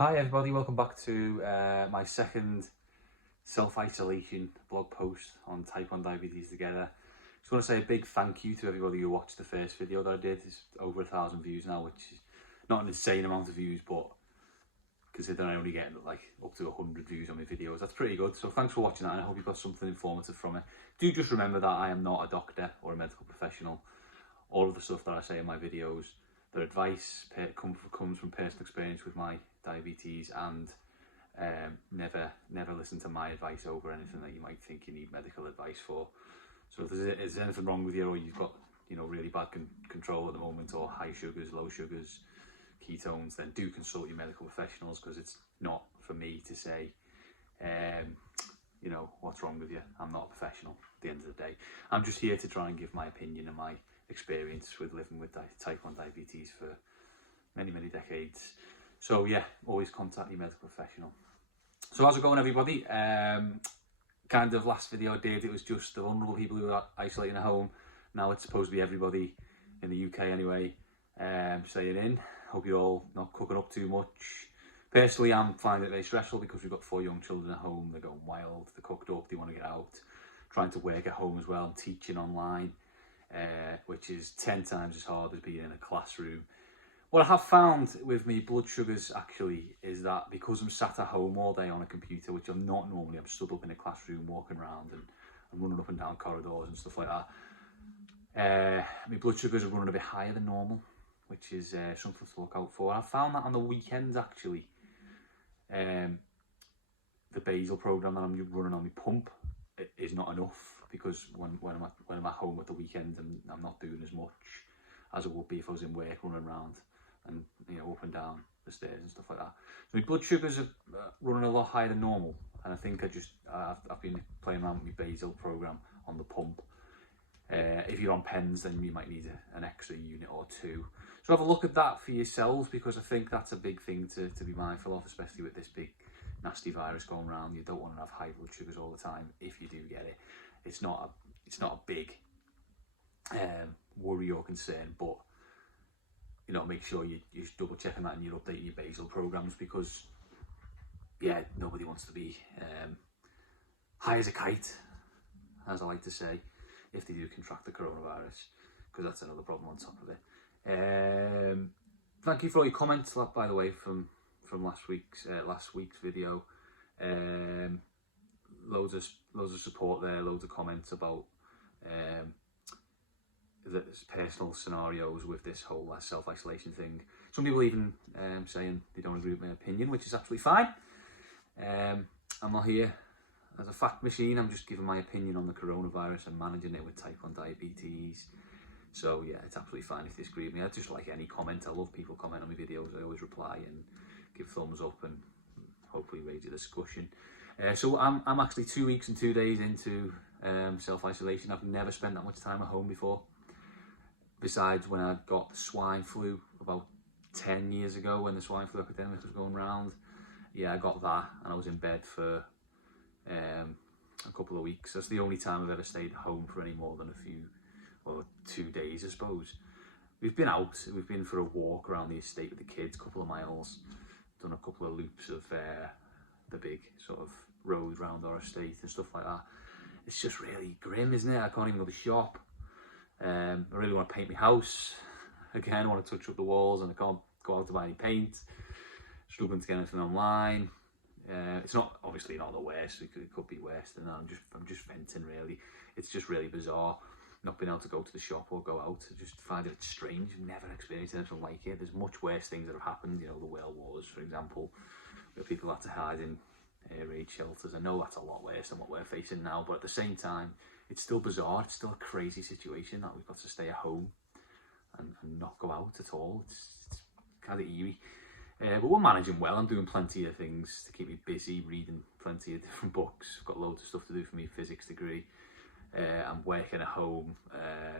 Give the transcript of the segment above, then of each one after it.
Hi everybody, welcome back to my second self-isolation blog post on Type 1 Diabetes Together. Just want to say a big thank you to everybody who watched the first video that I did. It's over 1,000 views now, which is not an insane amount of views, but considering I only get like up to 100 views on my videos, that's pretty good. So thanks for watching that, and I hope you got something informative from it. Do just remember that I am not a doctor or a medical professional. All of the stuff that I say in my videos, their advice comes from personal experience with my diabetes, and never listen to my advice over anything that you might think you need medical advice for. So if there's anything wrong with you, or you've got really bad control at the moment, or high sugars, low sugars, ketones, then do consult your medical professionals, because it's not for me to say what's wrong with you. I'm not a professional at the end of the day. I'm just here to try and give my opinion and my experience with living with type 1 diabetes for many decades. So yeah, always contact your medical professional. So how's it going, everybody? Kind of last video I did, it was just the vulnerable people who are isolating at home. Now it's supposed to be everybody in the UK anyway, staying in. Hope you're all not cooking up too much. Personally, I'm finding it very stressful because we've got 4 young children at home. They're going wild, they're cooked up, they want to get out. Trying to work at home as well, I'm teaching online, which is 10 times as hard as being in a classroom. What I have found with me blood sugars actually is that because I'm sat at home all day on a computer, which I'm not normally, I'm stood up in a classroom walking around and I'm running up and down corridors and stuff like that. My blood sugars are running a bit higher than normal, which is something to look out for. I found that on the weekends actually. The basal program that I'm running on my pump is not enough, because when I'm at home at the weekend, and I'm not doing as much as I would be if I was in work running around and up and down the stairs and stuff like that. So my blood sugars are running a lot higher than normal, and I think I've been playing around with my basal program on the pump. If you're on pens, then you might need an extra unit or 2. So have a look at that for yourselves, because I think that's a big thing to be mindful of, especially with this big nasty virus going around. You don't want to have high blood sugars all the time. If you do get it, it's not a big worry or concern, but make sure you're double checking that and you're updating your basal programs, because yeah, nobody wants to be high as a kite, as I like to say, if they do contract the coronavirus, because that's another problem on top of it. Thank you for all your comments, by the way, from last week's video. Loads of support there, loads of comments about the personal scenarios with this whole self-isolation thing. Some people even saying they don't agree with my opinion, which is absolutely fine. I'm not here as a fact machine. I'm just giving my opinion on the coronavirus and managing it with type 1 diabetes. So yeah, it's absolutely fine if they disagree with me. I just like any comment. I love people comment on my videos. I always reply and give thumbs up and hopefully raise a discussion. So I'm actually 2 weeks and 2 days into self-isolation. I've never spent that much time at home before, besides when I got the swine flu about 10 years ago, when the swine flu epidemic was going around. Yeah, I got that and I was in bed for a couple of weeks. That's the only time I've ever stayed home for any more than 2 days, I suppose. We've been out, we've been for a walk around the estate with the kids, a couple of miles, done a couple of loops of the big sort of road around our estate and stuff like that. It's just really grim, isn't it? I can't even go to the shop. I really want to paint my house again. I want to touch up the walls, and I can't go out to buy any paint. Struggling to get anything online. It's obviously not the worst. It could be worse than that. I'm just venting, really. It's just really bizarre not being able to go to the shop or go out. I just find it strange. I've never experienced anything like it. There's much worse things that have happened. The World Wars, for example, where people had to hide in air raid shelters. I know that's a lot worse than what we're facing now, but at the same time, it's still bizarre. It's still a crazy situation that we've got to stay at home and not go out at all. It's kind of eerie. But we're managing well. I'm doing plenty of things to keep me busy, reading plenty of different books. I've got loads of stuff to do for my physics degree. I'm working at home,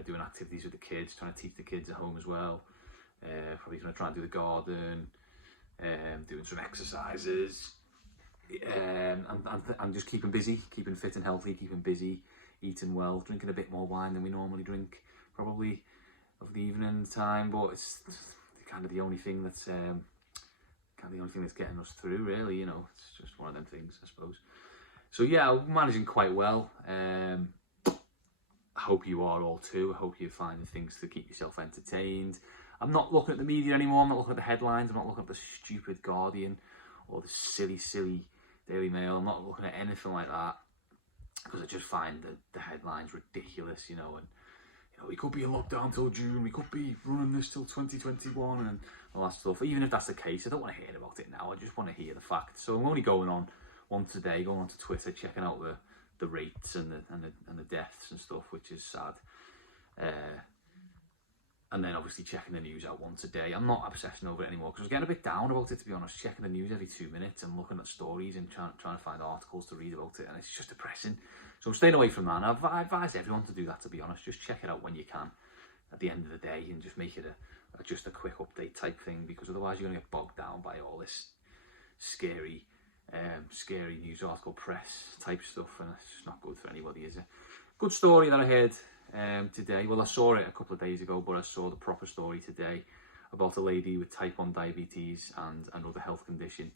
doing activities with the kids, trying to teach the kids at home as well. Probably going to try and do the garden, doing some exercises. I'm just keeping busy, keeping fit and healthy, keeping busy, eating well, drinking a bit more wine than we normally drink, probably of the evening time, but it's kind of the only thing that's the only thing that's getting us through, really. You know, it's just one of them things, I suppose. So yeah, I'm managing quite well. I hope you are all too. I hope you're finding things to keep yourself entertained. I'm not looking at the media anymore. I'm not looking at the headlines. I'm not looking at the stupid Guardian or the silly Daily Mail. I'm not looking at anything like that, because I just find the headlines ridiculous, you know, and we could be in lockdown till June, we could be running this till 2021 and all that stuff. Even if that's the case, I don't want to hear about it now. I just want to hear the facts. So I'm only going on once a day, going onto Twitter, checking out the rates and the deaths and stuff, which is sad. And then obviously checking the news out once a day. I'm not obsessing over it anymore, because I was getting a bit down about it, to be honest. Checking the news every 2 minutes and looking at stories and trying to find articles to read about it, and it's just depressing. So I'm staying away from that, and I advise everyone to do that, to be honest. Just check it out when you can at the end of the day, and just make it just a quick update type thing, because otherwise you're going to get bogged down by all this scary news article press type stuff, and it's just not good for anybody, is it? Good story that I heard today. Well, I saw it a couple of days ago, but I saw the proper story today about a lady with type 1 diabetes and another health condition,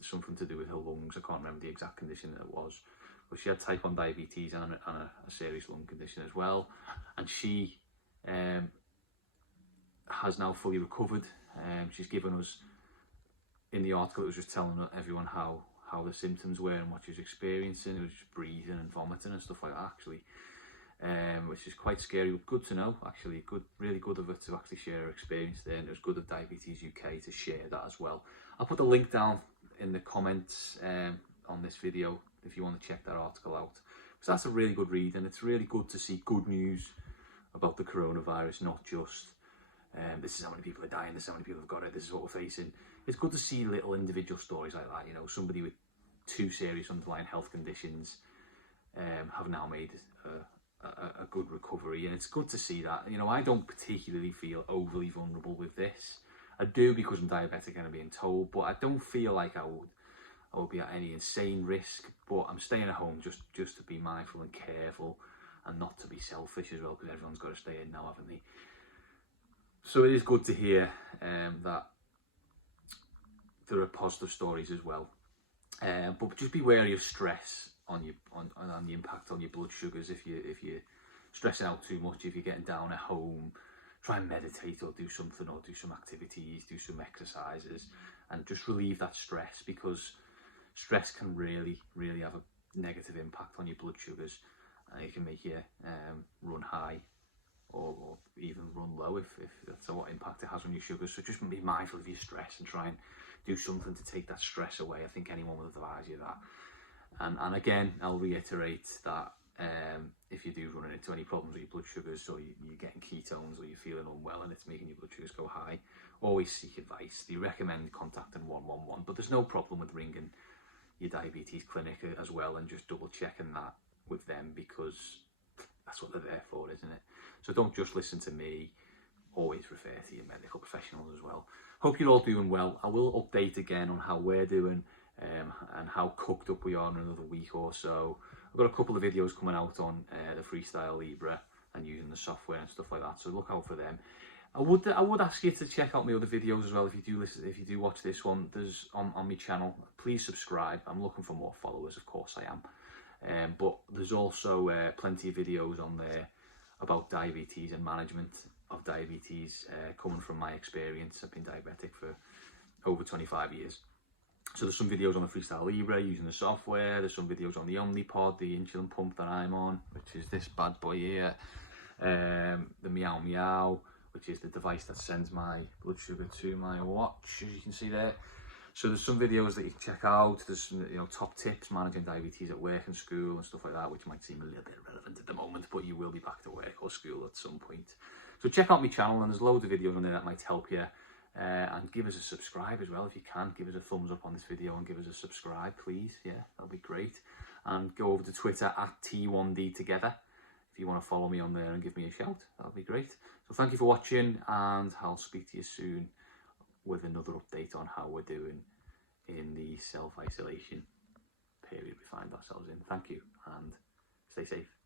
something to do with her lungs. I can't remember the exact condition that it was, but she had type 1 diabetes and a serious lung condition as well, and she has now fully recovered. She's given us, in the article, it was just telling everyone how the symptoms were and what she was experiencing. It was just breathing and vomiting and stuff like that, actually, which is quite scary, but good to know, actually. Really good of her to actually share her experience there, and it was good of Diabetes UK to share that as well. I'll put the link down in the comments on this video if you want to check that article out, because that's a really good read, and it's really good to see good news about the coronavirus, not just this is how many people are dying, this is how many people have got it, this is what we're facing. It's good to see little individual stories like that, you know, somebody with 2 serious underlying health conditions have now made a good recovery, and it's good to see that. You know, I don't particularly feel overly vulnerable with this. I do, because I'm diabetic and I'm being told, but I don't feel like I would be at any insane risk. But I'm staying at home just to be mindful and careful, and not to be selfish as well, because everyone's got to stay in now, haven't they? So it is good to hear that there are positive stories as well, but just be wary of stress on the impact on your blood sugars. If you're stressing out too much, if you're getting down at home, try and meditate or do something, or do some activities, do some exercises, and just relieve that stress, because stress can really have a negative impact on your blood sugars, and it can make you run high or even run low if that's what impact it has on your sugars. So just be mindful of your stress and try and do something to take that stress away. I think anyone would advise you that. And again, I'll reiterate that if you do run into any problems with your blood sugars, or you're getting ketones, or you're feeling unwell and it's making your blood sugars go high, always seek advice. They recommend contacting 111, but there's no problem with ringing your diabetes clinic as well and just double checking that with them, because that's what they're there for, isn't it? So don't just listen to me, always refer to your medical professionals as well. Hope you're all doing well. I will update again on how we're doing and how cooked up we are in another week or so. I've got a couple of videos coming out on the Freestyle Libre and using the software and stuff like that, so look out for them. I would ask you to check out my other videos as well. If you do watch this one, there's on my channel, please subscribe. I'm looking for more followers, of course I am. But there's also plenty of videos on there about diabetes and management of diabetes, coming from my experience. I've been diabetic for over 25 years. So there's some videos on the Freestyle Libre using the software. There's some videos on the Omnipod, the insulin pump that I'm on, which is this bad boy here. The Meow Meow, which is the device that sends my blood sugar to my watch, as you can see there. So there's some videos that you can check out. There's some, top tips managing diabetes at work and school and stuff like that, which might seem a little bit irrelevant at the moment, but you will be back to work or school at some point. So check out my channel, and there's loads of videos on there that might help you. And give us a subscribe as well if you can. Give us a thumbs up on this video and give us a subscribe, please. Yeah, that'll be great. And go over to Twitter at T1D Together if you want to follow me on there and give me a shout. That'll be great. So thank you for watching, and I'll speak to you soon with another update on how we're doing in the self-isolation period we find ourselves in. Thank you, and stay safe.